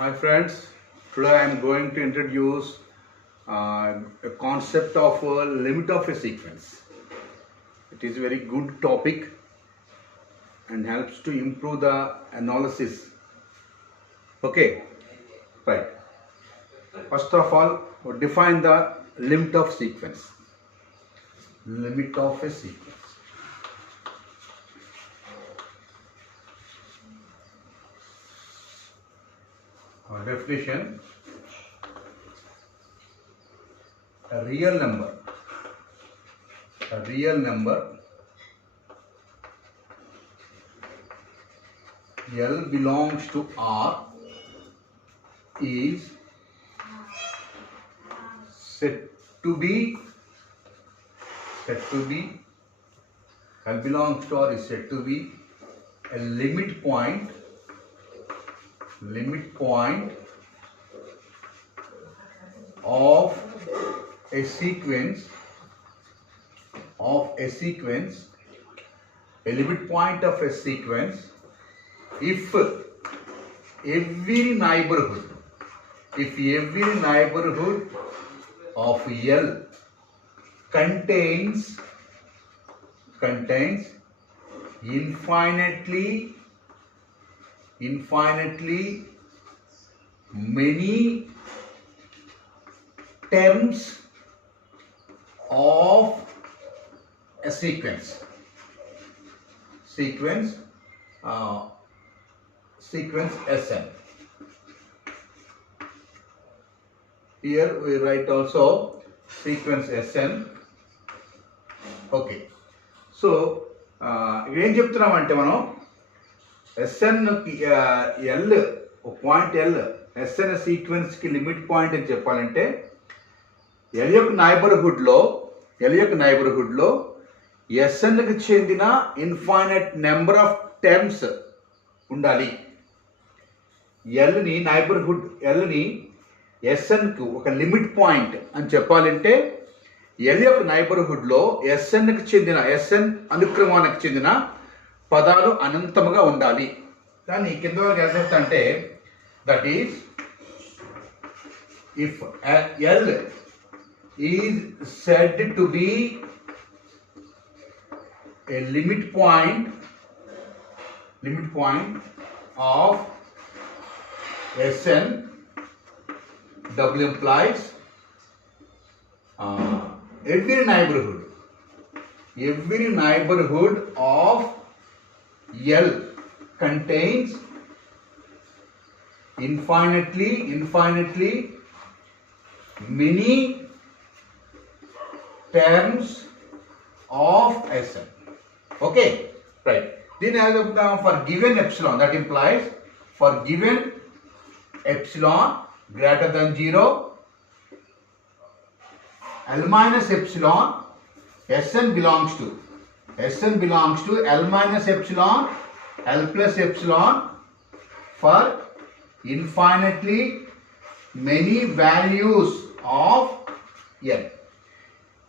Hi friends, today I am going to introduce a concept of a limit of a sequence. It is a very good topic and helps to improve the analysis. Okay, right. First of all, we'll define the limit of sequence. Limit of a sequence. Definition: a real number L belongs to R is said to be L belongs to R is said to be a limit point of a sequence if every neighborhood of L contains infinitely many terms of a sequence Sn. Here we write also sequence Sn. Okay, so ఏం చెప్తున్నామంటే మనం S N L point L S N సీక్వెన్స్కి limit point అని చెప్పాలంటే L యొక్క నైబర్హుడ్లో ఎస్ఎన్కి చెందిన infinite number of terms ఉండాలి. ఎల్ని ఎస్ఎన్కు ఒక లిమిట్ పాయింట్ అని చెప్పాలంటే ఎల్ యొక్క నైబర్హుడ్లో ఎస్ఎన్ అనుక్రమానికి చెందిన పదాలు అనంతముగా ఉండాలి. దాన్ని కింద వరకు ఎలా చెప్తా అంటే that is if L is said to be a limit point of Sn, double implies every neighborhood of L contains infinitely many terms of Sn. Okay, right. Then as of now, for given epsilon, that implies for given epsilon greater than 0, L minus epsilon, Sn belongs to L minus epsilon, L plus epsilon for infinitely many values of L.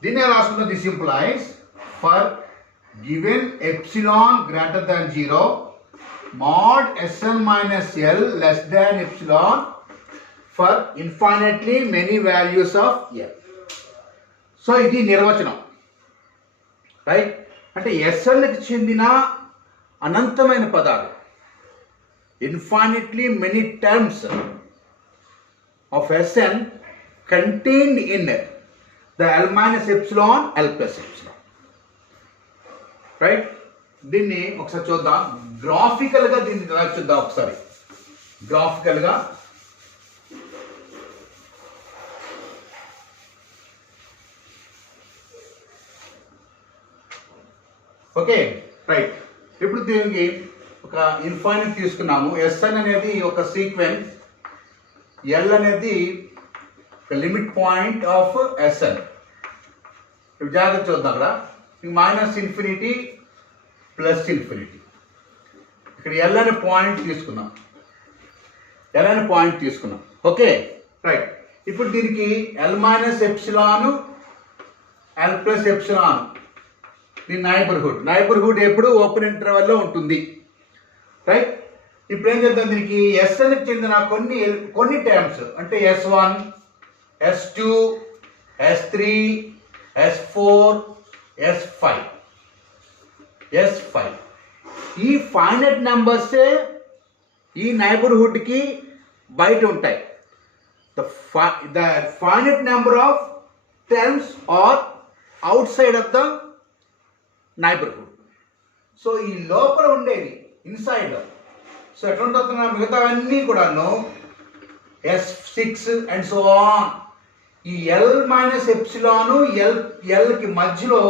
Then I ask this implies for given epsilon greater than 0, mod Sn minus L less than epsilon for infinitely many values of L. So ఇది నిర్వచనం, right. అంటే ఎస్ఎన్కి చెందిన అనంతమైన పదాలు infinitely many terms of Sn contained in the L minus epsilon, L plus epsilon. Right. దీన్ని ఒకసారి చూద్దాం గ్రాఫికల్గా. దీన్ని చూద్దాం ఒకసారి గ్రాఫికల్గా. Okay, right. ఇప్పుడు దీనికి ఒక ఇన్ఫైనైట్ తీసుకున్నాము. Sn అనేది ఒక సీక్వెన్స్, ఎల్ అనేది ఒక లిమిట్ పాయింట్ ఆఫ్ Sn. ఇప్పుడు జాగ్రత్త చూద్దాం. అక్కడ మైనస్ ఇన్ఫినిటీ ప్లస్ ఇన్ఫినిటీ. ఇక్కడ ఎల్ అనే పాయింట్ తీసుకున్నాం. Okay, right. ఇప్పుడు దీనికి L minus epsilon, L plus epsilon ఈ నైబర్హుడ్ ఎప్పుడు ఓపెన్ ఇంటర్వెల్లో ఉంటుంది, రైట్. ఇప్పుడు ఏం చేద్దాం, దీనికి ఎస్ఎన్కి చెందిన కొన్ని టర్మ్స్ అంటే S1, S2, S3, S4, S5 ఈ ఫైనైట్ నెంబర్సే ఈ నైబర్హుడ్కి బయట ఉంటాయి. The finite number of terms are outside of the neighbourhood. So ఈ లోపల ఉండేది ఇన్సైడ్లో. సో ఎట్లా ఉంటుంది, మిగతా అన్నీ కూడాను S6 అండ్ సో ఆన్ ఈ L మైనస్ ఎప్సిలాను ఎల్కి మధ్యలో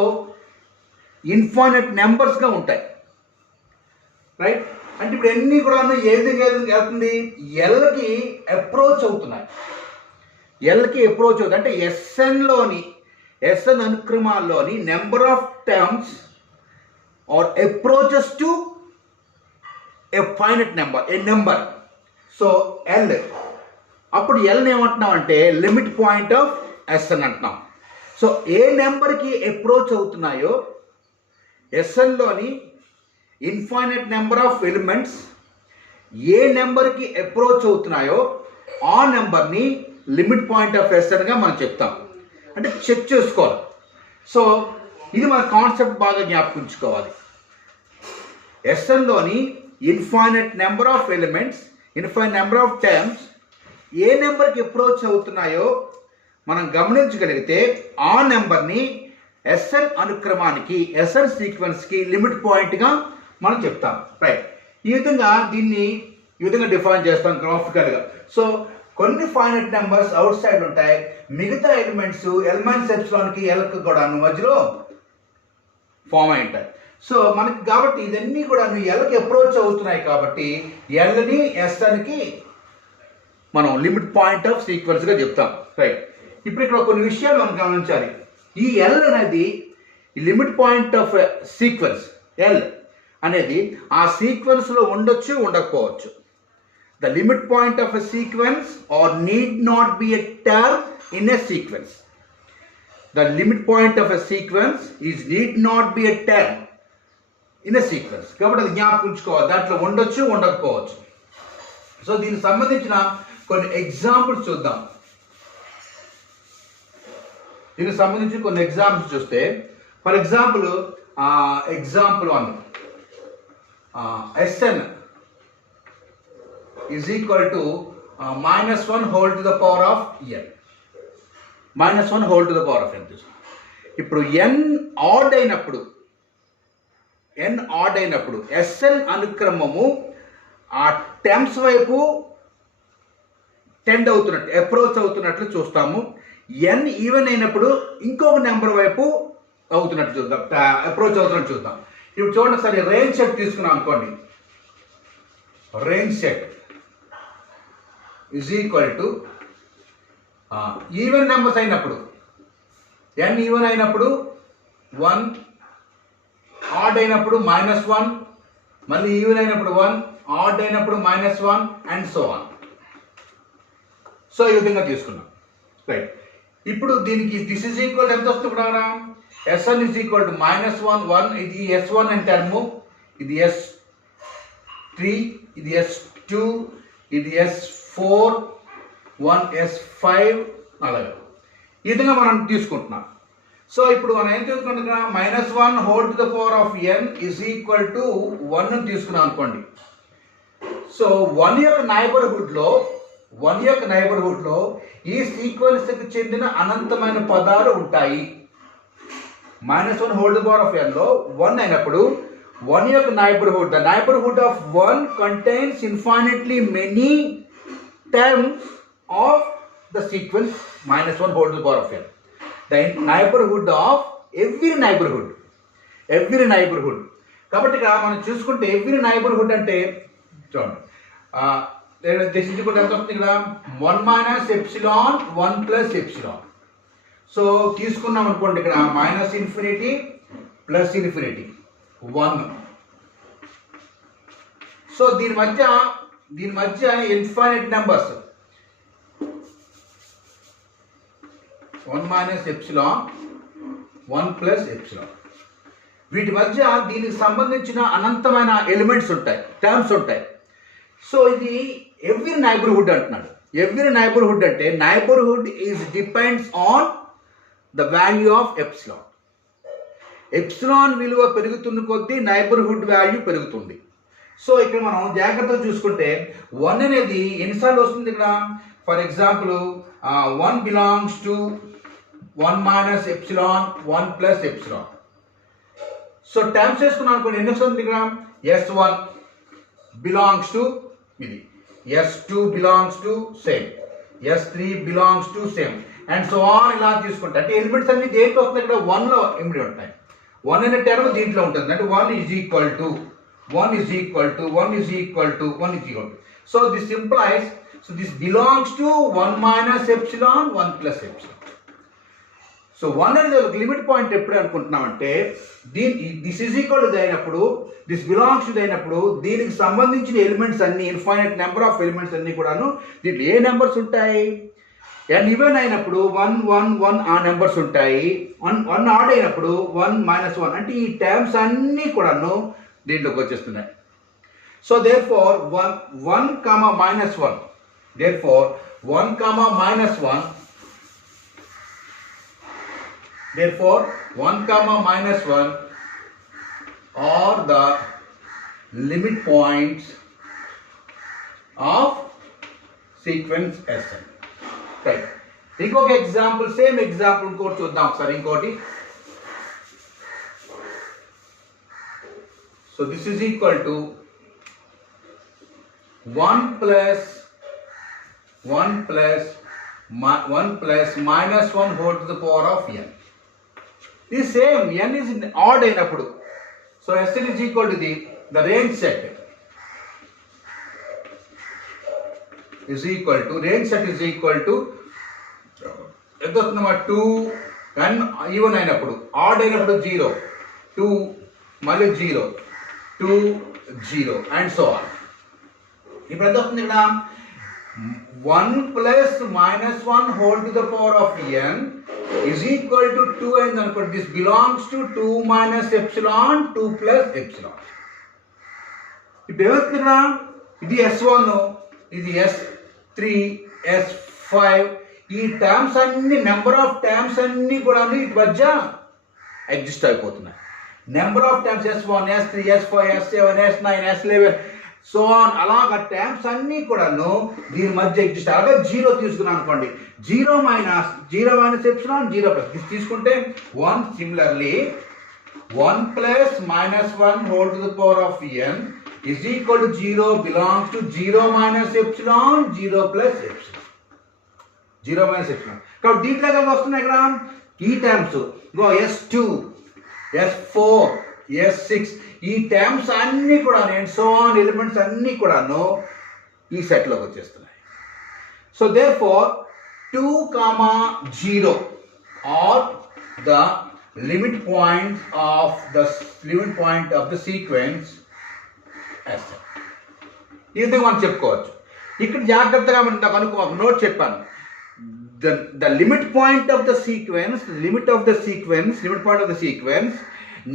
ఇన్ఫైనైట్ నెంబర్స్గా ఉంటాయి, రైట్. అంటే ఇప్పుడు అన్నీ కూడాను ఏ విధంగా వెళ్తుంది, ఎల్కి అప్రోచ్ అవుతున్నాయి. అంటే ఎస్ఎన్ అనుక్రమాల్లోని number of terms are approaches to a finite number. So L, అప్పుడు ఎల్ని ఏమంటున్నాం అంటే లిమిట్ పాయింట్ ఆఫ్ ఎస్ఎన్ అంటున్నాం. సో ఏ నెంబర్కి అప్రోచ్ అవుతున్నాయో ఎస్ఎన్లోని ఇన్ఫైనైట్ నెంబర్ ఆఫ్ ఎలిమెంట్స్ ఏ నెంబర్కి అప్రోచ్ అవుతున్నాయో ఆ నెంబర్ని లిమిట్ పాయింట్ ఆఫ్ ఎస్ఎన్గా మనం చెప్తాం. అంటే చెక్ చేసుకోవాలి. సో ఇది మన కాన్సెప్ట్ బాగా జ్ఞాపకించుకోవాలి. ఎస్ఎన్లోని infinite number of elements, infinite number of terms ఏ నెంబర్కి అప్రోచ్ అవుతున్నాయో మనం గమనించగలిగితే ఆ నెంబర్ని ఎస్ఎన్ అనుక్రమానికి, ఎస్ఎన్ సీక్వెన్స్కి లిమిట్ పాయింట్గా మనం చెప్తాం, రైట్. ఈ విధంగా డిఫైన్ చేస్తాం గ్రాఫికల్గా. సో కొన్ని ఫైనైట్ నెంబర్స్ అవుట్ సైడ్ ఉంటాయి, మిగతా ఎలిమెంట్స్ ఎల్ మైనస్ ఎప్సిలాన్కి ఎల్కి కూడా మధ్యలో ఫామ్ అయి ఉంటాయి. సో మనకి కాబట్టి ఇదన్నీ కూడా ఎల్కి అప్రోచ్ అవుతున్నాయి కాబట్టి ఎల్ని ఎస్ఎన్కి మనం లిమిట్ పాయింట్ ఆఫ్ సీక్వెన్స్గా చెప్తాం, రైట్. ఇప్పుడు ఇక్కడ కొన్ని విషయాలు మనం గమనించాలి. ఈ ఎల్ అనేది limit point of sequence, L అనేది ఆ సీక్వెన్స్లో ఉండొచ్చు, ఉండకపోవచ్చు. The limit point of a sequence are need not be a term in a sequence. The limit point of a sequence is need not be a term in a sequence. కాబట్టి అది జ్ఞాపకించుకోవాలి, దాంట్లో ఉండొచ్చు, ఉండకపోవచ్చు. సో దీనికి సంబంధించిన కొన్ని examples చూద్దాం. దీనికి సంబంధించి కొన్ని ఎగ్జాంపుల్స్ చూస్తే, for example example 1, Sn is equal to -1 whole to the power of n. -1 whole to the power of n. ఇప్పుడు n ఆడ్ అయినప్పుడు Sn అనుక్రమము ఆ టర్మ్స్ వైపు టెండ్ అవుతున్నట్టు, అప్రోచ్ అవుతున్నట్లు చూస్తాము. n ఈవెన్ అయినప్పుడు ఇంకొక నెంబర్ వైపు అవుతున్నట్టు చూద్దాం, అప్రోచ్ అవుతున్నట్టు చూద్దాం. ఇప్పుడు చూడండి ఒకసారి రేంజ్ సెట్ తీసుకున్నాం అనుకోండి. Range set is equal to even numbers అయినప్పుడు n ఈవెన్ అయినప్పుడు 1, ఆడ్ అయినప్పుడు -1, మళ్ళీ ఈవెన్ అయినప్పుడు 1, ఆడ్ అయినప్పుడు -1 అండ్ సో ఆన్. సో ఈ విధంగా తీసుకున్నాం, రైట్. ఇప్పుడు దీనికి దిస్ ఈజ్ ఈక్వల్ ఎంత వస్తుంది కూడా, Sn ఈజ్ ఈక్వల్ టు -1, 1 ఇది S1 అని టర్ము, ఇది S3, ఇది S2, ఇది S4, 1 S5 అలాగే ఈ విధంగా మనం తీసుకుంటున్నాం. సో ఇప్పుడు మనం ఏం తీసుకుంటున్నాం, -1 whole to the power of n is equal to 1 అని తీసుకున్నాం అనుకోండి. సో 1 యొక్క నైబర్హుడ్లో ఈ సీక్వెన్స్కి చెందిన అనంతమైన పదాలు ఉంటాయి. -1 whole to the power of n లో 1 అయినప్పుడు 1 యొక్క neighbourhood, the neighbourhood of 1 contains infinitely many terms of the sequence -1 whole to the power of n. The neighbourhood of every neighbourhood. కాబట్టి ఇక్కడ మనం చూసుకుంటే ఎవ్రీ నైబర్హుడ్ అంటే చూడండి, దిస్ ఈజ్ ఈక్వల్ ఎంత వస్తుంది ఇక్కడ, 1 minus epsilon 1 plus epsilon. So తీసుకున్నాం అనుకోండి ఇక్కడ -∞ ప్లస్ ∞ 1. సో దీని మధ్య infinite numbers 1 minus epsilon 1 plus epsilon, వీటి మధ్య దీనికి సంబంధించిన అనంతమైన ఎలిమెంట్స్ ఉంటాయి, టర్మ్స్ ఉంటాయి. సో ఇది ఎవ్రీ నైబర్హుడ్ అంటున్నాడు. ఎవ్రీ నైబర్హుడ్ అంటే neighbourhood is depends on the value of epsilon. Epsilon విలువ పెరుగుతున్న కొద్దీ నైబర్హుడ్ వాల్యూ పెరుగుతుంది. సో ఇక్కడ మనం జాగ్రత్తగా చూసుకుంటే 1 అనేది ఎన్నిసార్లు వస్తుంది ఇక్కడ? For example 1 belongs to 1 minus epsilon 1 plus epsilon. So times చేసుకున్నాం అనుకోండి, ఎన్ని వస్తుంది ఇక్కడ? S1 బిలాంగ్స్ టు ఇది, S2 belongs to same, S3 belongs to same and so on. ఇలా తీసుకుంటే అంటే ఎలిమెంట్స్ అన్ని దేంట్లో వస్తుంది? ఇక్కడ 1లో ఇమిడి ఉంటాయి. 1 అనే టర్మ్ దీంట్లో ఉంటుంది. అంటే 1 is equal to 1 is equal to 1 is equal to 1 is equal to. So this implies, so this belongs to 1 minus epsilon 1 plus epsilon. So 1 అనేది ఒక లిమిట్ పాయింట్ ఎప్పుడు అనుకుంటున్నామంటే దిస్ ఈజ్ ఈక్వల్ టు అయినప్పుడు, this belongs to అయినప్పుడు దీనికి సంబంధించిన elements అన్ని infinite number of elements అన్ని కూడాను దీంట్లో ఏ నెంబర్స్ ఉంటాయి? n ఈవెన్ అయినప్పుడు 1 1 1 ఆ నెంబర్స్ ఉంటాయి. 1 ఆడ్ అయినప్పుడు 1 మైనస్ 1 అంటే ఈ టర్మ్స్ అన్నీ కూడాను దీంట్లోకి వచ్చేస్తున్నాయి. So therefore 1 comma minus 1, therefore 1 comma minus 1, therefore 1 comma minus 1 are the limit points of sequence Sn. Right. ఇంకొక ఎగ్జాంపుల్, సేమ్ ఎగ్జాంపుల్ ఇంకోటి చూద్దాం ఒకసారి. ఇంకోటి, so this is equal to 1 plus minus 1 whole to the power of n. This same n is in odd అయినప్పుడు, so Sn is equal to the range set is equal to, range set is equal to ఎంత వస్తుందమ్మా? 2 n even అయినప్పుడు, add అయినప్పుడు 0, 2 మళ్ళీ 0, 2 0 and so on. ఇప్పుడు ఎంత వస్తుంది ఇక్కడ? 1 plus minus 1 whole to the power of n is equal to 2 అయింది అనుకోండి. This belongs to 2 minus epsilon 2 plus epsilon. ఇప్పుడు ఏమవుతుంది ఇక్కడ? ఇది S1, ఇది S3, S5. ఈ టర్మ్స్ అన్ని, నెంబర్ ఆఫ్ టర్మ్స్ అన్ని కూడా ఇటు మధ్య అడ్జస్ట్ అయిపోతున్నాయి. Number of terms S1, S3, S5, S7, S9, S11 so on. అలాగా టర్మ్స్ అన్నీ కూడాను దీని మధ్య అడ్జస్ట్. అలాగే 0 తీసుకున్నాం అనుకోండి, 0 మైనస్ ఎప్సిలాన్ 0 ప్లస్. ఇది తీసుకుంటే 1 similarly 1 plus minus 1 whole to the power of n is equal to 0 belongs to 0 minus epsilon 0 plus epsilon, 0 minus epsilon. కాబట్టి దీంట్లో వస్తున్నాయి ఇక్కడ ఈ టర్మ్స్. S2, S4, S6 ఈ టర్మ్స్ అన్నీ కూడా సో ఆన్ ఎలిమెంట్స్ అన్నీ కూడాను ఈ సెట్లోకి వచ్చేస్తున్నాయి. So therefore 2, 0 are the limit point of the sequence Sn. ఈ విధంగా మనం చెప్పుకోవచ్చు. ఇక్కడ జాగ్రత్తగా మనం అనుకో, నోట్ చెప్పాను. The limit point of the sequence, limit point of the sequence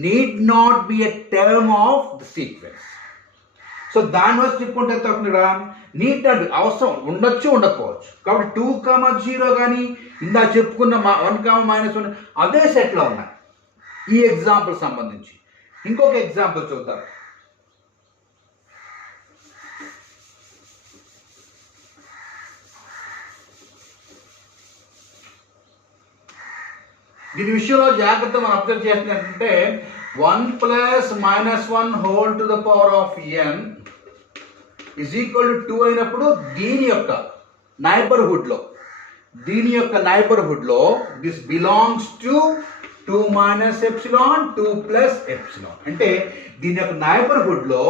need not be a term of the sequence. So దాని వల్ల చెప్పుకుంటే ఎంత అవుతుంది కదా? నీట్ అంటే అవసరం ఉండొచ్చు, ఉండకపోవచ్చు. కాబట్టి 2, 0 కానీ ఇందా చెప్పుకున్న 1, మైనస్ 1 అదే సెట్లో ఉన్నాయి. ఈ ఎగ్జాంపుల్ సంబంధించి ఇంకొక ఎగ్జాంపుల్ చూద్దాం. దీని విషయంలో జాగ్రత్త మనం అబ్జర్వ్ చేస్తున్నట్టుంటే 1 plus minus 1 whole to the power of n is equal to 2 అయినప్పుడు దీని యొక్క నైబర్హుడ్లో this belongs to 2 minus epsilon 2 plus epsilon. అంటే దీని యొక్క నైబర్హుడ్లో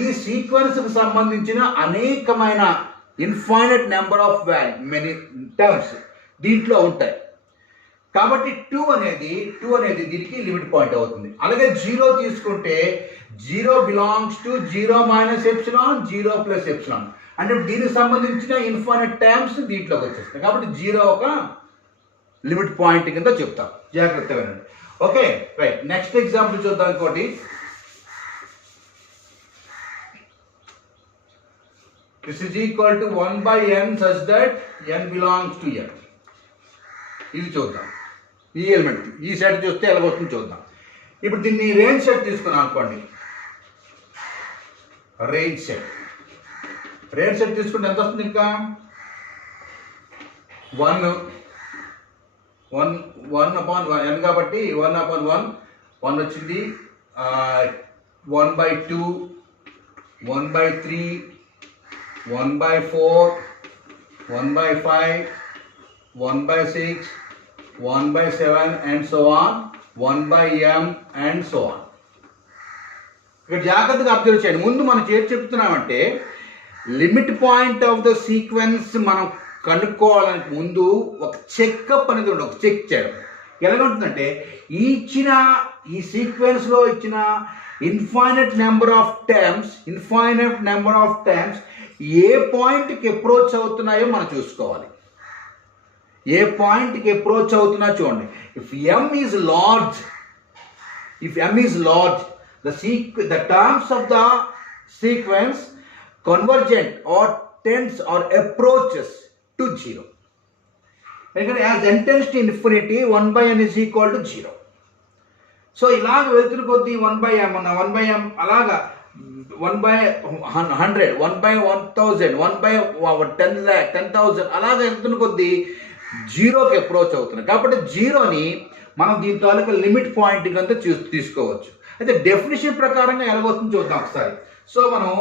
ఈ సీక్వెన్స్కి సంబంధించిన అనేకమైన infinite number of many terms దీంట్లో ఉంటాయి. కాబట్టి 2 అనేది దీనికి లిమిట్ పాయింట్ అవుతుంది. అలాగే 0 తీసుకుంటే 0 belongs to 0 minus epsilon 0 plus epsilon. అంటే దీనికి సంబంధించిన ఇన్ఫైనైట్ టర్మ్స్ దీంట్లోకి వచ్చేస్తాయి. కాబట్టి 0 ఒక లిమిట్ పాయింట్ కింద చెప్తాం. జాగ్రత్తగా వినండి. Okay right. నెక్స్ట్ ఎగ్జాంపుల్ చూద్దాం. ఇంకోటి this is equal to 1/n such that n belongs to n. ఇది చూద్దాం. ఈ ఎలిమెంట్ ఈ సెట్ చూస్తే ఎలా వస్తుంది చూద్దాం. ఇప్పుడు దీన్ని రేంజ్ సెట్ తీసుకున్నాం అనుకోండి. రేంజ్ సెట్ తీసుకుంటే ఎంత వస్తుంది? ఇంకా 1/n కాబట్టి 1/1 వచ్చింది. 1/2, 1/3, 1/4, 1/5, 1/6, 1/7 and so on, 1/m and so on. ఇక్కడ జాగ్రత్తగా అబ్జర్వ్ చేయండి. ముందు మనం చెప్తున్నామంటే limit point of the sequence మనం కనుక్కోవాలని ముందు ఒక చెకప్ అనేది ఉండదు, ఒక చెక్ చేయడం. ఎలాగుంటుందంటే ఈ సీక్వెన్స్లో ఇచ్చిన ఇన్ఫైనైట్ నెంబర్ ఆఫ్ టైమ్స్ ఏ పాయింట్కి అప్రోచ్ అవుతున్నాయో మనం చూసుకోవాలి. ఏ పాయింట్కి అప్రోచ్ అవుతున్నా చూడండి. If m is large, the terms of the sequence convergent or tends or approaches to 0. As n tends to infinity, 1/n is equal to 0. So ఇలాగ వెళ్తున్న కొద్దీ 1/m అలాగా 1/100, 1/1000, 1/10,000 అలాగ వెళ్తున్న కొద్దీ 0కి అప్రోచ్ అవుతున్నాయి. కాబట్టి 0ని మనం దీని తాలూకా లిమిట్ పాయింట్ అంతా తీసుకోవచ్చు. అయితే డెఫినేషన్ ప్రకారంగా ఎలాగొస్తుందో చూద్దాం ఒకసారి. సో మనం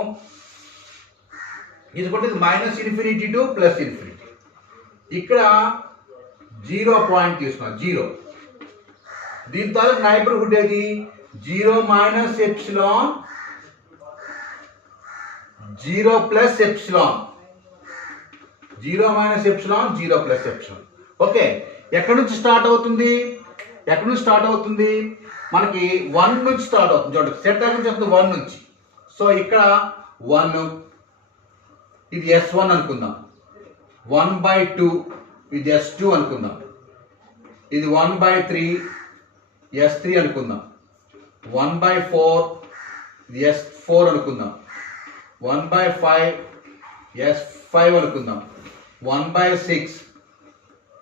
ఇది -∞ to +∞. ఇక్కడ 0 పాయింట్ తీసుకున్నాం. 0 దీని తాలూకా నైబర్హుడ్ ఏది? 0 - epsilon, 0 + epsilon, 0 - epsilon, 0 + epsilon. Okay, ఎక్కడి నుంచి స్టార్ట్ అవుతుంది? మనకి 1 నుంచి స్టార్ట్ అవుతుంది. చూడండి, సెట్ నుంచి వస్తుంది 1 నుంచి. సో ఇక్కడ 1, ఇది S1 అనుకుందాం. 1/2 ఇది S2 అనుకుందాం. ఇది 1/3 S3 అనుకుందాం. 1/4 ఇది S4 అనుకుందాం. 1/5 S5 అనుకుందాం. 1/6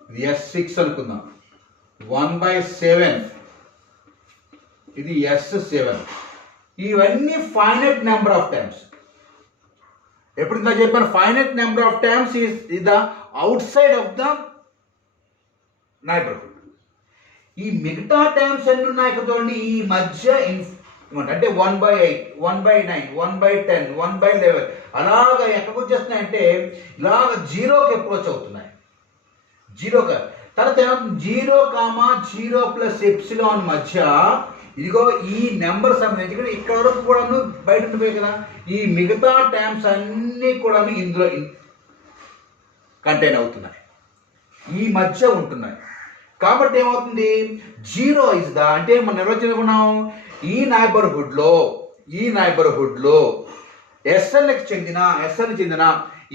ఇది S6 అనుకుందాం. 1/7 ఇది S7. ఇవన్నీ ఫైనైట్ నెంబర్ ఆఫ్ టైమ్స్. ఎప్పుడు ఇంత చెప్పాను, finite number of times is the out side of the neighbourhood. ఈ మిగతా టైమ్స్ ఎన్ని ఉన్నాయి చూడండి, ఈ మధ్య అంటే 1/8, 1/9, 1/10, 1/11 అలాగా ఎక్కడికి వచ్చేస్తున్నాయి అంటే ఇలాగ 0కి అప్రోచ్ అవుతున్నాయి. 0కి తర్వాత ఏమవుతుంది? 0, 0 + ఎప్సిలాన్ మధ్య ఇదిగో ఈ నెంబర్ సంబంధించి ఇక్కడ వరకు కూడా బయట ఉండిపోయాయి కదా. ఈ మిగతా టైమ్స్ అన్నీ కూడా ఇందులో కంటైన్ అవుతున్నాయి, ఈ మధ్య ఉంటున్నాయి. కాబట్టి ఏమవుతుంది? 0 ఇస్ ద అంటే మనం నిర్వచనం ఈ నైబర్హుడ్లో ఎస్ఎన్కి చెందిన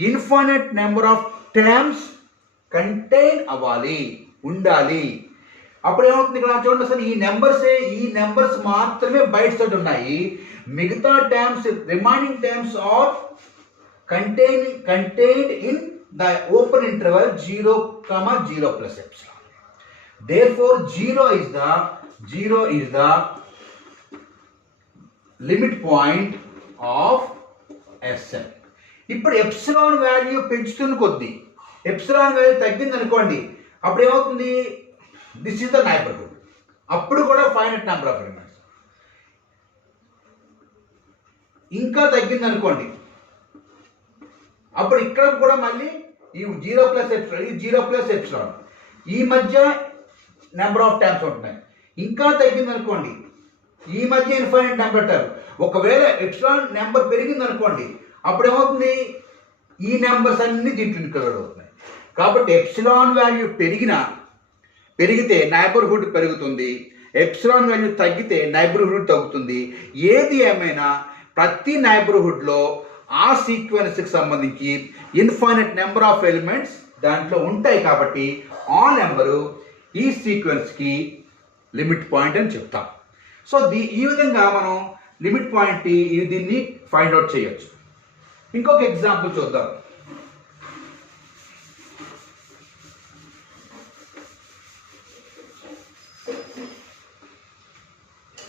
infinite number of times contain అవ్వాలి, ఉండాలి. అప్పుడు ఏమవుతుంది? ఇక్కడ చూడండి, అసలు ఈ నెంబర్స్ మాత్రమే బయట సైడ్ ఉన్నాయి. మిగతా times, remaining times are contained in the open interval 0, 0 + epsilon. Therefore 0 is the limit point of Sn. ఇప్పుడు ఎప్సిలాన్ వాల్యూ పెంచుతున్న కొద్దీ ఎప్సిలాన్ వాల్యూ తగ్గింది అనుకోండి, అప్పుడు ఏమవుతుంది? This is the neighbourhood. అప్పుడు కూడా ఫైనైట్ నెంబర్ ఆఫ్ ఎలిమెంట్స్. ఇంకా తగ్గింది అనుకోండి, అప్పుడు ఇక్కడ కూడా మళ్ళీ ఈ 0 + ఎప్సిలాన్ ఈ మధ్య నెంబర్ ఆఫ్ టైమ్స్ ఉంటున్నాయి. ఇంకా తగ్గింది అనుకోండి, ఈ మధ్య ఇన్ఫైనైట్ నెంబర్ టైం. ఒకవేళ ఎప్సిలాన్ నెంబర్ పెరిగింది అనుకోండి, అప్పుడు ఏమవుతుంది? ఈ నెంబర్స్ అన్ని దీంట్లో ఇన్క్లూడ్ అవుతున్నాయి. కాబట్టి ఎప్సిలాన్ వాల్యూ పెరిగితే నైబర్హుడ్ పెరుగుతుంది, ఎప్సిలాన్ వాల్యూ తగ్గితే నైబర్హుడ్ తగ్గుతుంది. ఏది ఏమైనా ప్రతి నైబర్హుడ్లో ఆ సీక్వెన్స్కి సంబంధించి ఇన్ఫైనైట్ నెంబర్ ఆఫ్ ఎలిమెంట్స్ దాంట్లో ఉంటాయి. కాబట్టి ఆ నెంబరు ఈ సీక్వెన్స్కి లిమిట్ పాయింట్ అని చెప్తాం. సో ఈ విధంగా మనం లిమిట్ పాయింట్ దీన్ని ఫైండ్ అవుట్ చేయొచ్చు. ఇంకొక ఎగ్జాంపుల్ చూద్దాం.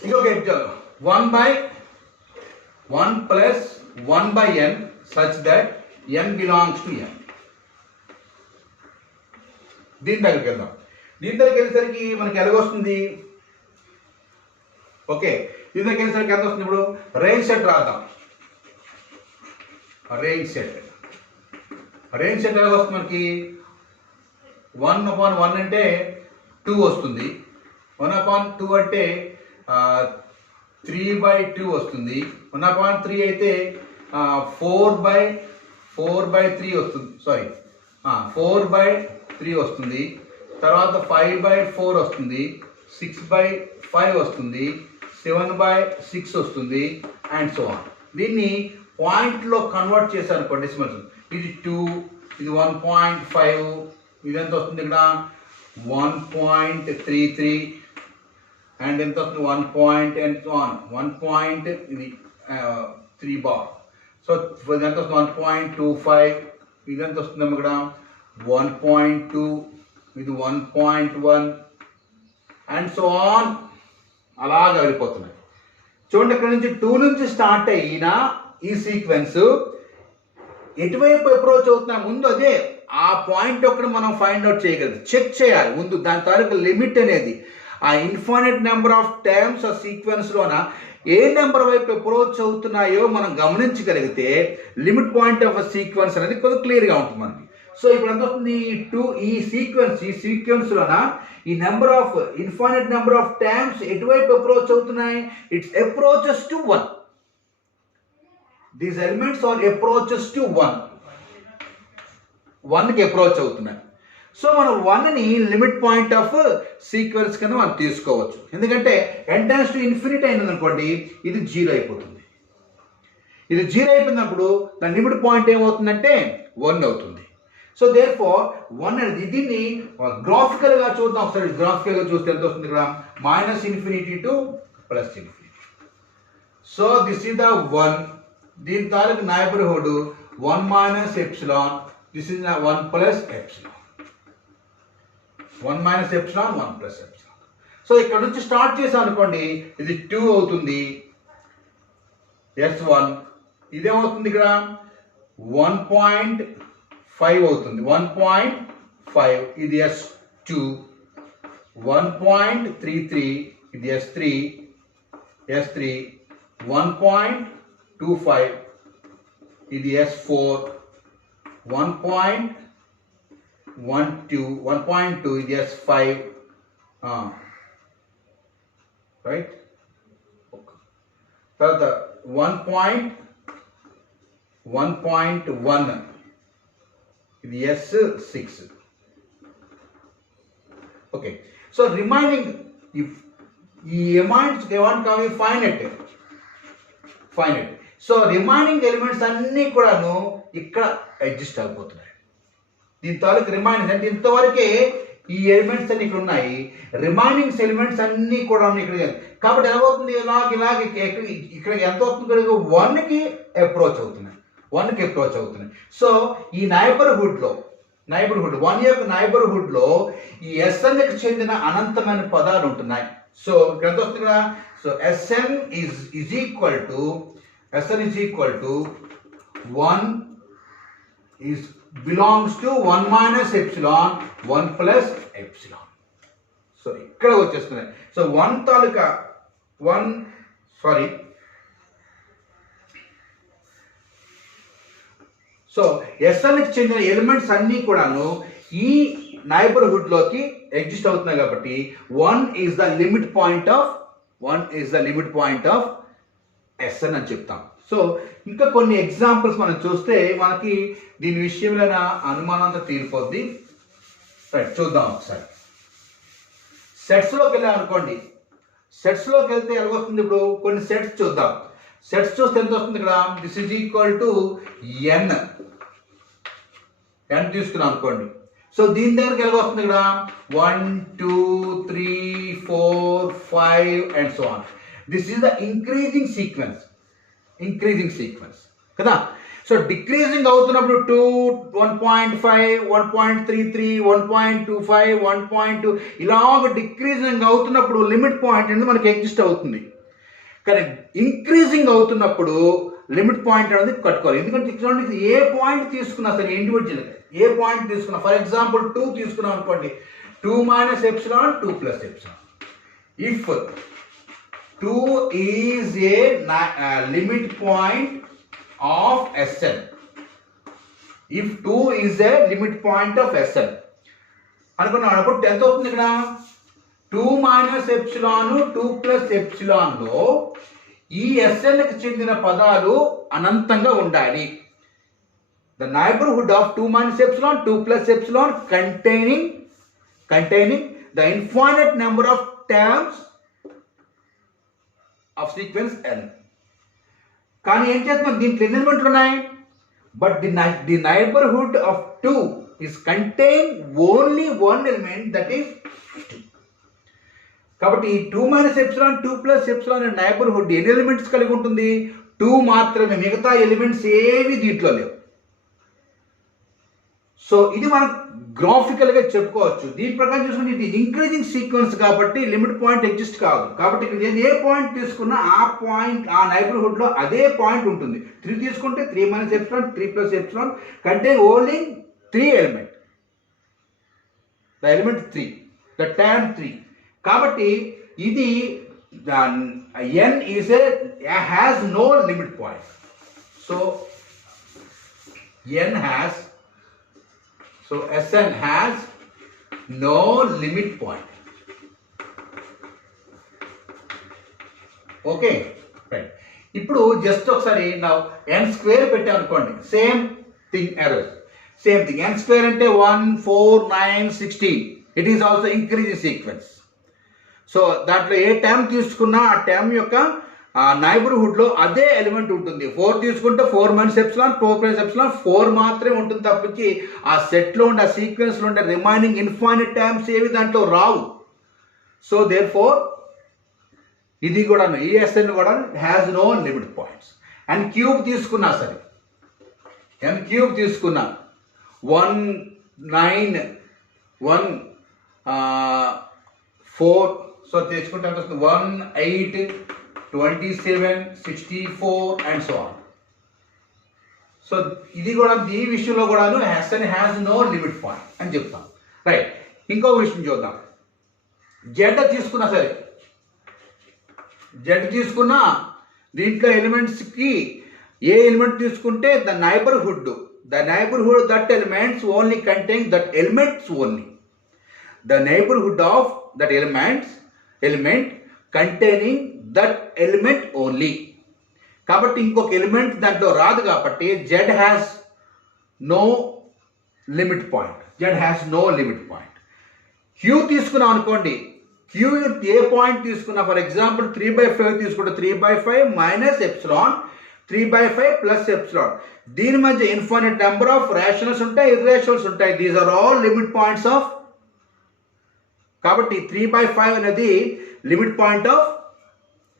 ఇంకొక example 1 plus 1 by n such that n belongs to n. దీని దగ్గరికి వెళ్దాం. దీని దగ్గరికి వెళ్ళేసరికి మనకి ఎలాగొస్తుంది? ఓకే, దీని దగ్గరికి వెళ్ళేసరికి ఎంత వస్తుంది? ఇప్పుడు రేంజ్ సెట్ రాద్దాం. రేంజ్ సెట్ ఎలా వస్తుంది మనకి? 1/1 అంటే 2 వస్తుంది. 1/2 అంటే 3/2 వస్తుంది. 1/3 అయితే 4/3 వస్తుంది. సారీ, 4/3 వస్తుంది. తర్వాత 5/4 వస్తుంది. 6/5 వస్తుంది. 7/6 వస్తుంది. And so on. దీన్ని పాయింట్లో కన్వర్ట్ చేశారు అనుకో డెసిమల్స్. ఇది 2, ఇది 1.5, ఇది ఎంత వస్తుంది? ఇక్కడ 1.33 అండ్ ఎంత వస్తుంది? 1.3 బార్. సో ఇది ఎంత వస్తుంది? 1.25. ఇది ఎంత వస్తుంది ఇక్కడ? 1.2, ఇది 1.1 అండ్ సో ఆన్. అలాగే వెళ్ళిపోతున్నాయి. చూడండి, ఇక్కడ నుంచి 2 నుంచి స్టార్ట్ అయిన ఈ సీక్వెన్స్ ఎటువైపు అప్రోచ్ అవుతున్నా ముందు అదే ఆ పాయింట్ ఒకటి మనం ఫైండ్ అవుట్ చేయగలదు, చెక్ చేయాలి ముందు. దాని తాలూకు లిమిట్ అనేది ఆ ఇన్ఫైనైట్ నెంబర్ ఆఫ్ టైమ్స్ ఆ సీక్వెన్స్లోన ఏ నెంబర్ వైపు అప్రోచ్ అవుతున్నాయో మనం గమనించగలిగితే లిమిట్ పాయింట్ ఆఫ్ సీక్వెన్స్ అనేది కొంచెం క్లియర్గా ఉంటుంది మనకి. సో ఇప్పుడు ఎంత వస్తుంది? ఈ సీక్వెన్స్లోన ఈ number of infinite number of times ఎటువైపు అప్రోచ్ అవుతున్నాయి? It's approaches to 1. These elements are approaches to 1కి అప్రోచ్ అవుతున్నాయి. సో మనం 1ని లిమిట్ పాయింట్ ఆఫ్ సీక్వెన్స్ కింద మనం తీసుకోవచ్చు. ఎందుకంటే n టెండ్స్ టు ఇన్ఫినిటీ అయినది అనుకోండి, ఇది 0 అయిపోతుంది. ఇది 0 అయిపోయినప్పుడు దాని లిమిట్ పాయింట్ ఏమవుతుందంటే 1 అవుతుంది. సో దేర్ ఫోర్ 1 అనేది దీన్ని గ్రాఫికల్గా చూద్దాం. ఒకసారి గ్రాఫికల్గా చూస్తే ఎంత వస్తుంది? ఇక్కడ -∞ to +∞. So this is the 1. దీని తాలూకు neighbourhood 1 minus epsilon. This is 1 plus epsilon. 1 minus epsilon, 1 plus epsilon. So ఇక్కడ నుంచి స్టార్ట్ చేసాం అనుకోండి, ఇది 2 అవుతుంది. S1 ఇదేమవుతుంది? ఇక్కడ 1.5 అవుతుంది. 1.5 ఇది S2. 1.33 ఇది S3. 1.25 ఇది S4. 1.2 ఇది S5. రైట్. తర్వాత 1.1 ఇది S6. ఓకే. సో రిమైనింగ్ ఈ అమౌంట్స్ కావాలి ఫైనట్. సో రిమైనింగ్ ఎలిమెంట్స్ అన్నీ కూడాను ఇక్కడ అడ్జస్ట్ అయిపోతున్నాయి. దీని తాలూకు రిమైనింగ్ అంటే ఇంతవరకే ఈ ఎలిమెంట్స్ అన్ని ఇక్కడ ఉన్నాయి. రిమైనింగ్స్ ఎలిమెంట్స్ అన్నీ కూడా ఇక్కడ. కాబట్టి ఏమవుతుంది? ఇలాగ ఇక్కడ ఎంత అవుతుంది? 1కి అప్రోచ్ అవుతున్నాయి. సో ఈ నైబర్హుడ్లో 1 యొక్క నైబర్హుడ్లో ఈ SNకి చెందిన అనంతమైన పదాలు ఉంటున్నాయి. సో ఇక్కడ ఎంత వస్తుంది కదా? So SN is equal to 1 belongs to 1 minus epsilon, 1 plus epsilon. So ఇక్కడ వచ్చేస్తున్నాయి. సో 1 తాలూకా సో SNకి చెందిన ఎలిమెంట్స్ అన్నీ కూడాను ఈ నైబర్హుడ్లోకి ఎగ్జిస్ట్ అవుతున్నాయి. కాబట్టి 1 is the limit point of SN అని చెప్తాం. సో ఇంకా కొన్ని ఎగ్జాంపుల్స్ మనం చూస్తే మనకి దీని విషయంలో అనుమానం అంతా తీరిపోద్ది. రైట్, చూద్దాం ఒకసారి. సెట్స్లోకి వెళ్ళాం అనుకోండి. సెట్స్లోకి వెళ్తే ఎలాగొస్తుంది? ఇప్పుడు కొన్ని సెట్స్ చూద్దాం. సెట్స్ చూస్తే ఎంత వస్తుంది? ఇక్కడ this is equal to n తీసుకున్నాం అనుకోండి. సో దీని దగ్గరికి ఎలాగొస్తుంది? ఇక్కడ 1 2 3 4 5 and so on. This is the increasing sequence కదా. సో డిక్రీజింగ్ అవుతున్నప్పుడు 2, 1.5, 1.33, 1.25, 1.2 ఇలాగ డిక్రీజింగ్ అవుతున్నప్పుడు లిమిట్ పాయింట్ అనేది మనకి ఎగ్జిస్ట్ అవుతుంది. కానీ ఇంక్రీజింగ్ అవుతున్నప్పుడు లిమిట్ పాయింట్ అనేది కట్టుకోవాలి. ఎందుకంటే చూడండి, ఏ పాయింట్ తీసుకున్నా సరే ఇండివిజువల్గా ఏ పాయింట్ తీసుకున్నా, ఫర్ ఎగ్జాంపుల్ 2 తీసుకున్నాం అనుకోండి, 2 minus epsilon, 2 plus epsilon. If 2 is a limit point of Sn, if 2 is a limit point of Sn అనుకున్నాం, అప్పుడు ఎంత అవుతుంది ఇక్కడ 2 minus epsilon, 2 plus epsilon లో ఈ Snకి చెందిన పదాలు అనంతంగా ఉండాలి. The neighborhood of 2 minus epsilon, 2 plus epsilon containing the infinite number of terms of sequence n. కానీ ఏం చేస్తాం, దీంట్లో ఎన్ని ఎలిమెంట్లు ఉన్నాయి, but the neighbourhood of 2 is contain only one element, that is 2. కాబట్టి ఈ 2 minus epsilon, 2 plus epsilon అనే నైబర్హుడ్ ఎన్ని ఎలిమెంట్స్ కలిగి ఉంటుంది, 2 మాత్రమే, మిగతా ఎలిమెంట్స్ ఏవి దీంట్లో లేవు. సో ఇది మనం గ్రాఫికల్గా చెప్పుకోవచ్చు. దీని ప్రకారం చూసుకుంటే ఇది ఇంక్రీజింగ్ సీక్వెన్స్ కాబట్టి లిమిట్ పాయింట్ ఎగ్జిస్ట్ కాదు. కాబట్టి ఇక్కడ నేను ఏ పాయింట్ తీసుకున్నా ఆ పాయింట్ ఆ నైబర్హుడ్లో అదే పాయింట్ ఉంటుంది. 3 తీసుకుంటే 3 minus epsilon, 3 plus epsilon contain only 3 element, the element 3, the term 3. కాబట్టి ఇది n is has no limit point. So Sn has no limit point. Okay right. ఇప్పుడు జస్ట్ ఒకసారి నా n స్క్వేర్ పెట్టాం అనుకోండి, same thing error, same thing. n square అంటే 1, 4, 9, 16. It is also increasing sequence. So దాంట్లో ఏ term తీసుకున్నా ఆ term యొక్క నైబర్హుడ్లో అదే ఎలిమెంట్ ఉంటుంది. 4 తీసుకుంటే 4 minus epsilon, 4 plus epsilon 4 మాత్రమే ఉంటుంది తప్పించి ఆ సెట్లో ఉండే ఆ సీక్వెన్స్లో ఉండే రిమైనింగ్ ఇన్ఫైనైట్ టర్మ్స్ ఏవి దాంట్లో రావు. సో దేర్ ఫోర్ ఇది కూడా ఈఎస్ఎన్ కూడా has no limit points. And cube తీసుకున్నా సరే, n క్యూబ్ తీసుకున్నా 1, 9, 1, 4, సో తీసుకుంటే 1, 8, 27, 64 అండ్ సో ఆన్. సో ఇది కూడా ఈ విషయంలో కూడాను Sn has no limit point అని చెప్తాం. రైట్. ఇంకో విషయం చూద్దాం. Z తీసుకున్నా సరే, Z తీసుకున్నా దీంట్లో ఎలిమెంట్స్కి ఏ ఎలిమెంట్ తీసుకుంటే the neighbourhood that elements only contain that elements only, the neighbourhood of that element containing that element only. కాబట్టి ఇంకొక ఎలిమెంట్ దాంట్లో రాదు కాబట్టి Z has no limit point. Q తీసుకున్నాం అనుకోండి, Q ఏ పాయింట్ తీసుకున్నా, ఫర్ ఎగ్జాంపుల్ 3/5 తీసుకుంటే 3/5 minus epsilon, 3/5 plus epsilon. దీని మధ్య ఇన్ఫైనైట్ నెంబర్ ఆఫ్ రేషనల్స్ ఉంటాయి, ఇర్రేషనల్స్ ఉంటాయి. These are all limit points of. కాబట్టి 3/5 అనేది లిమిట్ పాయింట్ ఆఫ్.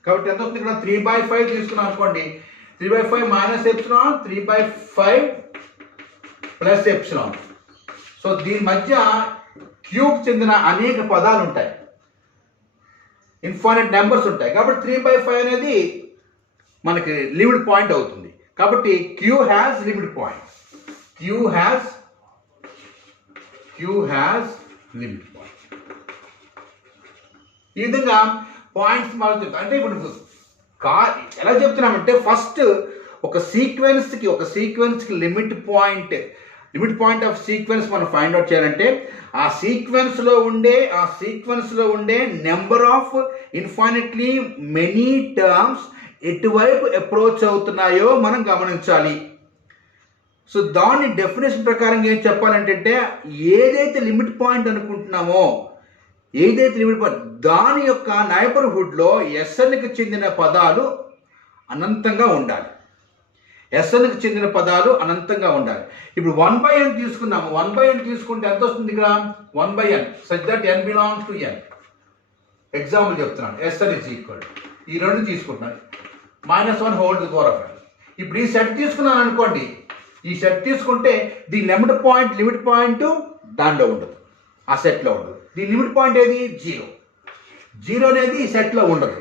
కాబట్టి ఎంత వస్తుంది ఇక్కడ 3/5 తీసుకున్నాం అనుకోండి, 3/5 minus epsilon, 3/5 plus epsilon. So దీని మధ్య క్యూబ్ చెందిన అనేక పదాలు ఉంటాయి, ఇన్ఫైనైట్ నెంబర్స్ ఉంటాయి. కాబట్టి 3/5 అనేది మనకి లిమిట్ పాయింట్ అవుతుంది. కాబట్టి Q has limit point. Q has limit point. ఈ విధంగా పాయింట్స్ మారుతుంది. అంటే ఇప్పుడు ఎలా చెప్తున్నామంటే, ఫస్ట్ ఒక సీక్వెన్స్కి లిమిట్ పాయింట్ ఆఫ్ సీక్వెన్స్ మనం ఫైండ్ అవుట్ చేయాలంటే ఆ సీక్వెన్స్లో ఉండే number of infinitely many terms ఎటువైపు అప్రోచ్ అవుతున్నాయో మనం గమనించాలి. సో దాని డెఫినేషన్ ప్రకారం ఏం చెప్పాలంటే, ఏదైతే లిమిట్ పాయింట్ అనుకుంటున్నామో, దాని యొక్క నైబర్హుడ్లో Snకి చెందిన పదాలు అనంతంగా ఉండాలి. ఇప్పుడు 1/n తీసుకున్నాము. 1/n తీసుకుంటే ఎంత వస్తుంది ఇక్కడ 1/n, such that n belongs to n. Example చెప్తున్నాను. Sn is equal, ఈ రెండు తీసుకుంటున్నాను, -1 whole to the power of n. ఇప్పుడు ఈ సెట్ తీసుకున్నాను అనుకోండి, ఈ సెట్ తీసుకుంటే దీని లిమిట్ పాయింట్ దానిలో ఉండదు, ఆ సెట్లో ఉండదు. దీని లిమిట్ పాయింట్ ఏది? జీరో అనేది ఈ సెట్లో ఉండదు.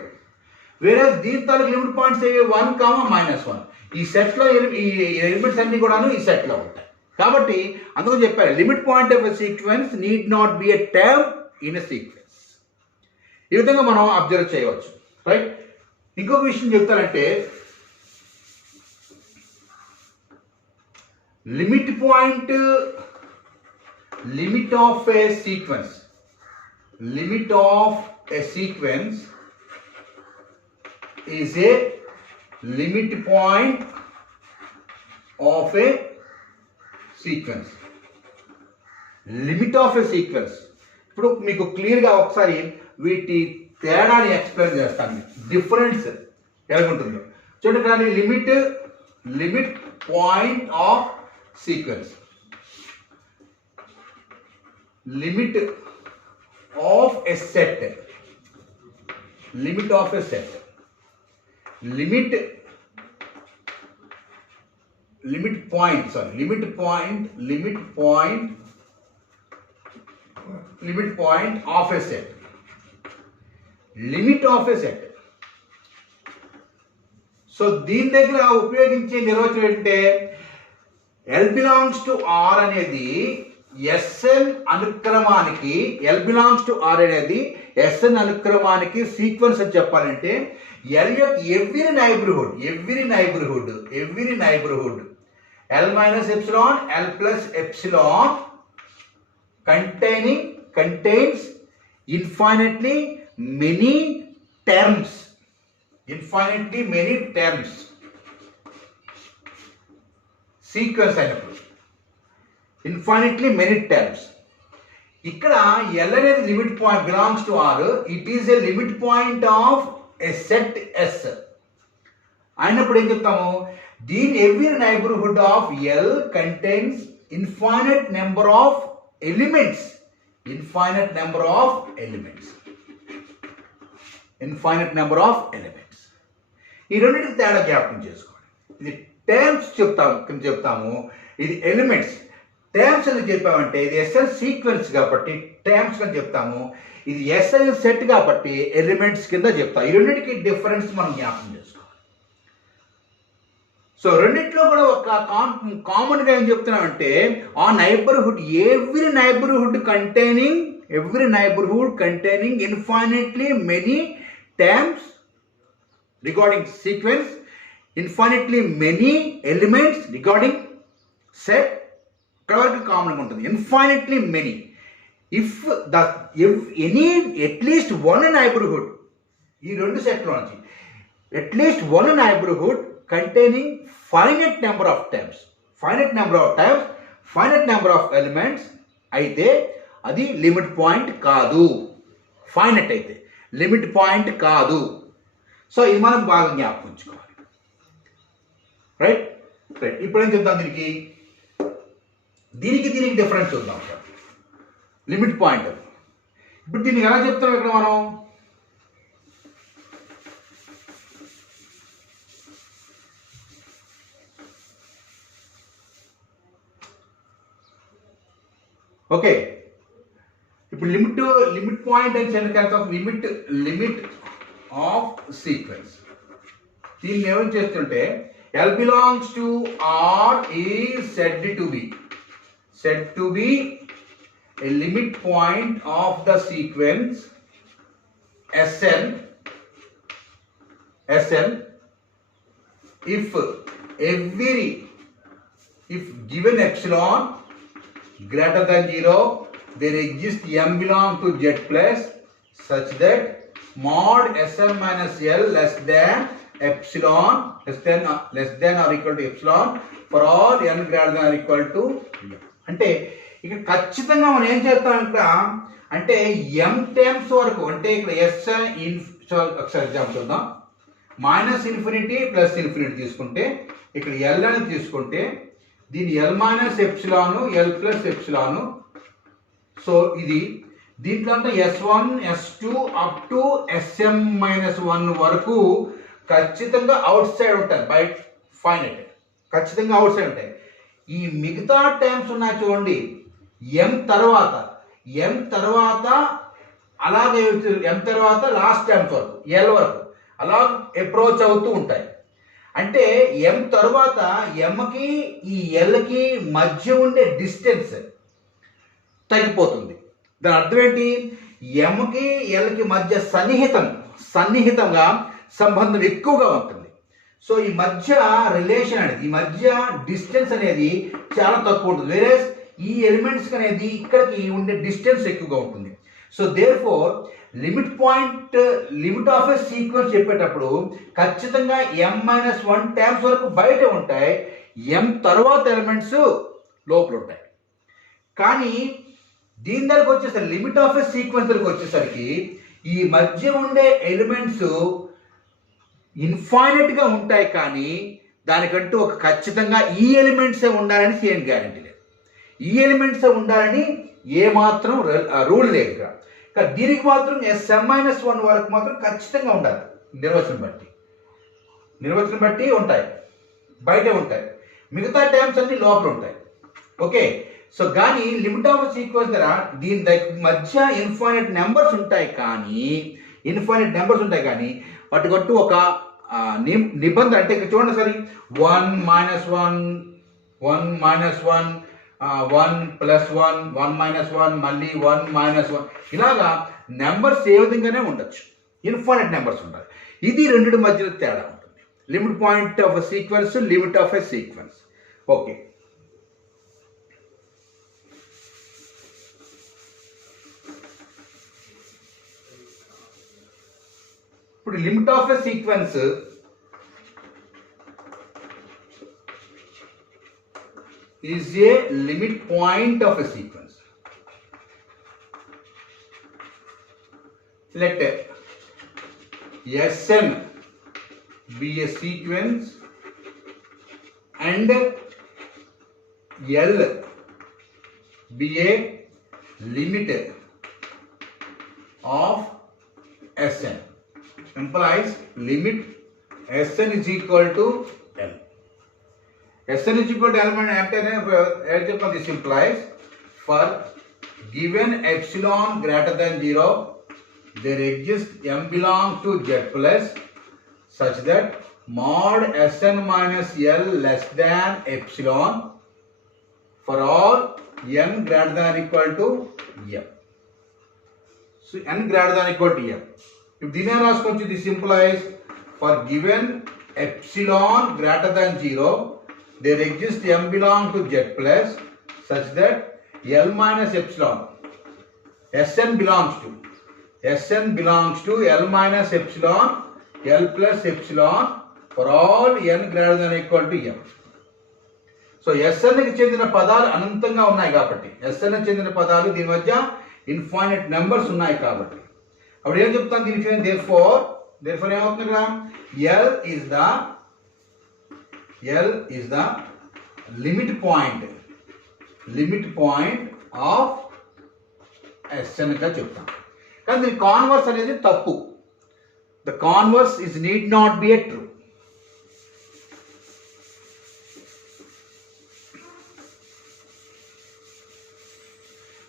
వేరే దీని తాలూకు లిమిట్ పాయింట్స్ ఏవి? 1, -1. ఈ సెట్లో ఈ ఎలిమెంట్స్ అన్ని కూడాను ఈ సెట్లో ఉంటాయి. కాబట్టి అందుకని చెప్పారు, limit point of a sequence need not be a term in a sequence. ఈ విధంగా మనం అబ్జర్వ్ చేయవచ్చు, రైట్. ఇంకొక విషయం చెప్తానంటే, limit of A sequence is a limit point of a sequence. Limit of A sequence. ఇప్పుడు మీకు క్లియర్గా ఒకసారి వీటి తేడాని ఎక్స్ప్లెయిన్ చేస్తాను, డిఫరెన్స్ ఎలాగుంటుందో చూడండి. కానీ limit point of sequence, limit of a set, limit point of a set. Limit of a set. So దీని దగ్గర ఉపయోగించే నిర్వచనం ఏంటంటే, L belongs to R అనేది Sn అనుక్రమానికి, సీక్వెన్స్ అని చెప్పాలంటే L యొక్క every neighbourhood L minus epsilon, L plus epsilon contains infinitely many terms. Sequence అయినప్పుడు infinitely many terms. ఇక్కడ L అనేది limit point belongs to R. It is a limit point of a set S అయినప్పుడు ఏం చెప్తాము, దీని every neighbourhood of L contains infinite number of elements. ఈ రెండింటికి తేడా జ్ఞాపకం చేసుకోండి. ఇది టర్మ్స్ చెప్తాము, ఇది ఎలిమెంట్స్. టర్మ్స్ అని చెప్పామంటే ఇది SN సీక్వెన్స్ కాబట్టి టర్మ్స్ అని చెప్తాము, ఇది SN సెట్ కాబట్టి ఎలిమెంట్స్ కింద చెప్తాం. ఈ రెండింటికి డిఫరెన్స్ మనం జ్ఞాపకం చేసుకోవాలి. సో రెండింటిలో కూడా ఒక కామన్గా ఏం చెప్తున్నామంటే, ఆ neighbourhood every neighbourhood containing infinitely many terms regarding sequence, infinitely many elements regarding set. ఇక్కడ వరకు కామన్గా ఉంటుంది, infinitely many. If any at least one neighbourhood, ఈ రెండు సెట్లో నుంచి at least one neighbourhood containing finite number of terms, finite number of elements అయితే అది లిమిట్ పాయింట్ కాదు. ఫైనైట్ అయితే లిమిట్ పాయింట్ కాదు. సో ఇది మనం బాగా జ్ఞాపకం ఉంచుకోవాలి, రైట్. ఇప్పుడు ఏం చెప్తాం, దీనికి డిఫరెన్స్ చూద్దాం. లిమిట్ పాయింట్ ఇప్పుడు దీనికి ఎలా చెప్తాం ఇక్కడ మనం, ఓకే. ఇప్పుడు లిమిట్ పాయింట్ అని చెప్పి లిమిట్ ఆఫ్ సీక్వెన్స్. దీన్ని ఏమని చేస్తుంటే, L belongs to R is said to be a limit point of the sequence SN if given epsilon greater than 0, there exists M belong to Z plus such that mod Sm minus L less than or equal to epsilon for all n greater than or equal to. అంటే ఇక్కడ ఖచ్చితంగా మనం ఏం చేస్తాం ఇక్కడ అంటే m terms వరకు, అంటే ఇక్కడ ఒకసారి ఎగ్జాంపుల్ చూద్దాం. -∞ +∞ తీసుకుంటే, ఇక్కడ L అనేది తీసుకుంటే దీని L minus epsilon, L plus epsilon. So ఇది దీంట్లో అంతా S1 S2 up to Sm-1 వరకు ఖచ్చితంగా అవుట్ సైడ్ ఉంటాయి, బయట ఫైనైట్, ఖచ్చితంగా అవుట్ సైడ్ ఉంటాయి. ఈ మిగతా టర్మ్స్ ఉన్నాయి చూడండి, ఎం తర్వాత అలాగే ఎం తర్వాత లాస్ట్ టర్మ్స్ వరకు ఎల్ వరకు అలా అప్రోచ్ అవుతూ ఉంటాయి. అంటే ఎం తర్వాత ఎంకి ఈ ఎల్కి మధ్య ఉండే డిస్టెన్స్ తగ్గిపోతుంది. దాని అర్థం ఏంటి? ఎంకి ఎల్కి మధ్య సన్నిహితంగా సంబంధం ఎక్కువగా ఉంటుంది. సో ఈ మధ్య రిలేషన్ అనేది, ఈ మధ్య డిస్టెన్స్ అనేది చాలా తక్కువ ఉంటుంది. వేరే ఈ ఎలిమెంట్స్ అనేది ఇక్కడికి ఉండే డిస్టెన్స్ ఎక్కువగా ఉంటుంది. So therefore limit of a sequence చెప్పేటప్పుడు ఖచ్చితంగా m-1 టైమ్స్ వరకు బయట ఉంటాయి, m తర్వాత ఎలిమెంట్స్ లోపల ఉంటాయి. కానీ దీని దగ్గరకు వచ్చేసరికి లిమిట్ ఆఫ్ ఎ సీక్వెన్స్ దగ్గరకు వచ్చేసరికి ఈ మధ్య ఉండే ఎలిమెంట్స్ ఇన్ఫైనైట్గా ఉంటాయి, కానీ దానికంటూ ఒక ఖచ్చితంగా ఈ ఎలిమెంట్సే ఉండాలని సేమ్ గ్యారంటీ లేదు. ఈ ఎలిమెంట్సే ఉండాలని ఏమాత్రం రూల్ లేదు. కానీ దీనికి మాత్రం Sm-1 వరకు మాత్రం ఖచ్చితంగా ఉండాలి. నిర్వచనం బట్టి ఉంటాయి, బయట ఉంటాయి, మిగతా టైమ్స్ అన్ని లోపల ఉంటాయి. ఓకే, సో కానీ లిమిట్ ఆఫ్ సీక్వెన్స్ దగ్గర దీని మధ్య ఇన్ఫైనైట్ నెంబర్స్ ఉంటాయి, కానీ వాటికంటూ ఒక నిబంధన, అంటే ఇక్కడ చూడండి సరే, 1 - 1 1 - 1 1 + 1 1 - 1 మళ్ళీ 1 - 1 ఇలాగా నెంబర్స్ ఏ విధంగానే ఉండొచ్చు, ఇన్ఫైనైట్ నెంబర్స్ ఉండాలి. ఇది రెండింటి మధ్యలో తేడా ఉంటుంది. Limit point of sequence, limit of a sequence. Okay, ఇప్పుడు limit of a sequence is a limit point of a sequence. Let Sn be a sequence and L be a limit of Sn. Implies limit Sn is equal to L. Sn is equal to L and this implies for given epsilon greater than 0, there exists m belongs to Z plus such that mod Sn minus L less than epsilon for all n greater than or equal to m. So n greater than or equal to m. If this implies for given epsilon greater than 0, there exists m belongs to Z plus such that L minus epsilon Sn belongs to L minus epsilon L plus epsilon for all n greater than or equal to m. So Sn కి చెందిన పదాలు అనంతంగా ఉన్నాయి కాబట్టి, Sn కి చెందిన పదాలు దీని మధ్య ఇన్ఫైనైట్ నెంబర్స్ ఉన్నాయి కాబట్టి అప్పుడు ఏం చెప్తాను దీనికి? therefore ఏమవుతుంది కదా, L is the limit point of Sn గా చెప్తాం. కానీ దీని కాన్వర్స్ అనేది తప్పు. The converse is need not be a true.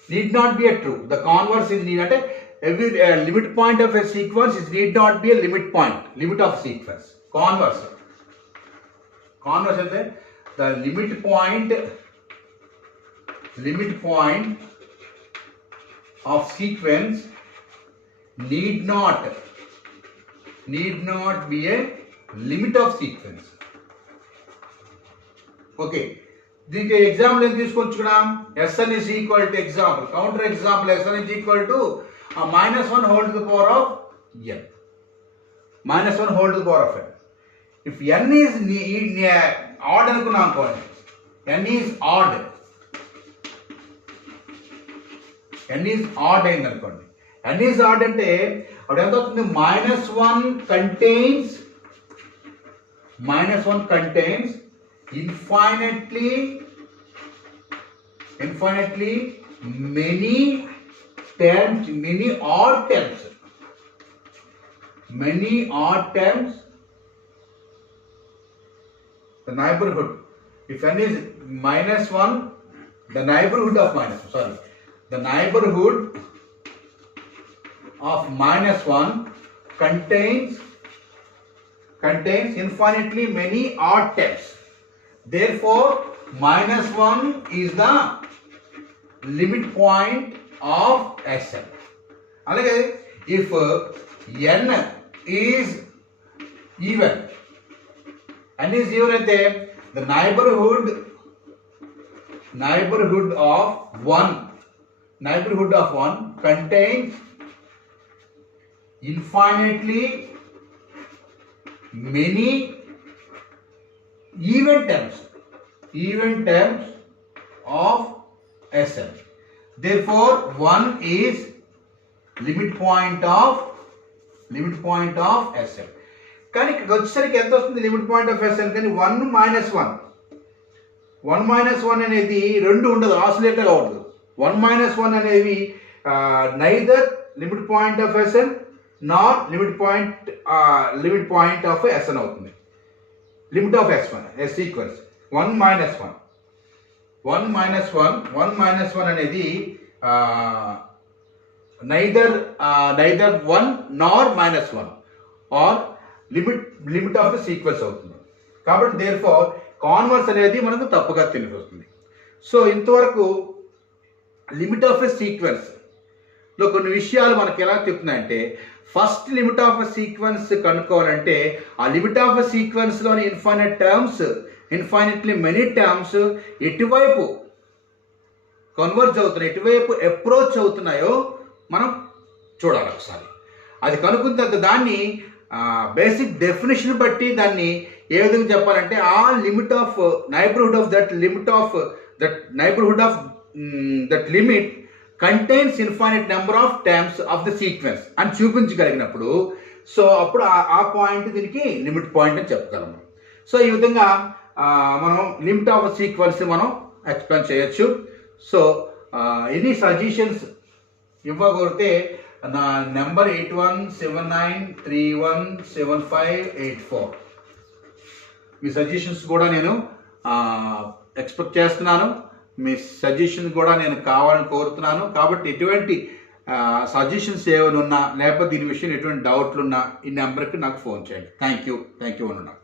Need not be a true. The converse is need, అంటే every limit point of a sequence is need not be a limit of sequence. Converse అంటే the limit point of sequence need not be a limit of sequence. Okay, దీనికి example ఏం తీసుకొచ్చుకున్నాం? Sn is equal to example, counter example, Sn is equal to -1 whole to the power of n. -1 whole to the power of n. If n is odd అనుకున్నాం అనుకోండి, n is odd అయింది అనుకోండి, n is odd అంటే అప్పుడు ఎంత అవుతుంది? -1 contains infinitely many odd terms the neighborhood, if n is minus 1, the neighborhood of minus, sorry, the neighborhood of minus 1 contains infinitely many odd terms. Therefore, minus 1 is the limit point of Sn. Alage, if n is even అయితే the neighborhood of 1 contains infinitely many even terms of Sn. Therefore, 1 is limit point of Sn. కానీ ఇక్కడ వచ్చేసరికి ఎంత వస్తుంది limit point of Sn? కానీ 1 minus 1 అనేది రెండు ఉండదు, ఆసిలేటర్గా ఉండదు. 1 మైనస్ 1 అనేవి neither limit point of Sn nor limit point of Sn అవుతుంది. Limit of S1 S sequence 1 minus 1 అనేది neither 1 nor minus 1 or limit of the sequence అవుతుంది. కాబట్టి దేర్ ఫార్ కాన్వర్స్ అనేది మనకు తప్పుగా తెలియవస్తుంది. సో ఇంతవరకు లిమిట్ ఆఫ్ ఎ సీక్వెన్స్ లో కొన్ని విషయాలు మనకి ఎలా చెప్తున్నాయంటే, first limit of a sequence కనుక్కోవాలంటే ఆ లిమిట్ ఆఫ్ ఎ సీక్వెన్స్ లోని ఇన్ఫైనెట్లీ మెనీ టర్మ్స్ ఎటువైపు కన్వర్జ్ అవుతున్నాయి, ఎటువైపు అప్రోచ్ అవుతున్నాయో మనం చూడాలి ఒకసారి. అది కనుక్కున్న తర్వాత దాన్ని బేసిక్ డెఫినేషన్ బట్టి దాన్ని ఏ విధంగా చెప్పాలంటే, ఆ limit of neighbourhood of that limit contains infinite number of terms of the sequence అని చూపించగలిగినప్పుడు, సో అప్పుడు ఆ పాయింట్ దీనికి లిమిట్ పాయింట్ అని చెప్పగలము. సో ఈ విధంగా మనం లిమిట్ ఆఫ్ సీక్వెన్స్ మనం ఎక్స్ప్లెయిన్ చేయొచ్చు. సో ఎనీ సజెషన్స్ ఇవ్వగలిగితే నా నెంబర్ 8179317584. మీ సజెషన్స్ కూడా నేను ఎక్స్పెక్ట్ చేస్తున్నాను. మీ సజెషన్ కూడా నేను కావాలని కోరుతున్నాను. కాబట్టి ఎటువంటి సజెషన్స్ ఏమైనా ఉన్నా, లేకపోతే దీని విషయం ఎటువంటి డౌట్లు ఉన్నా ఈ నెంబర్కి నాకు ఫోన్ చేయండి. థ్యాంక్ యూ అన్నా.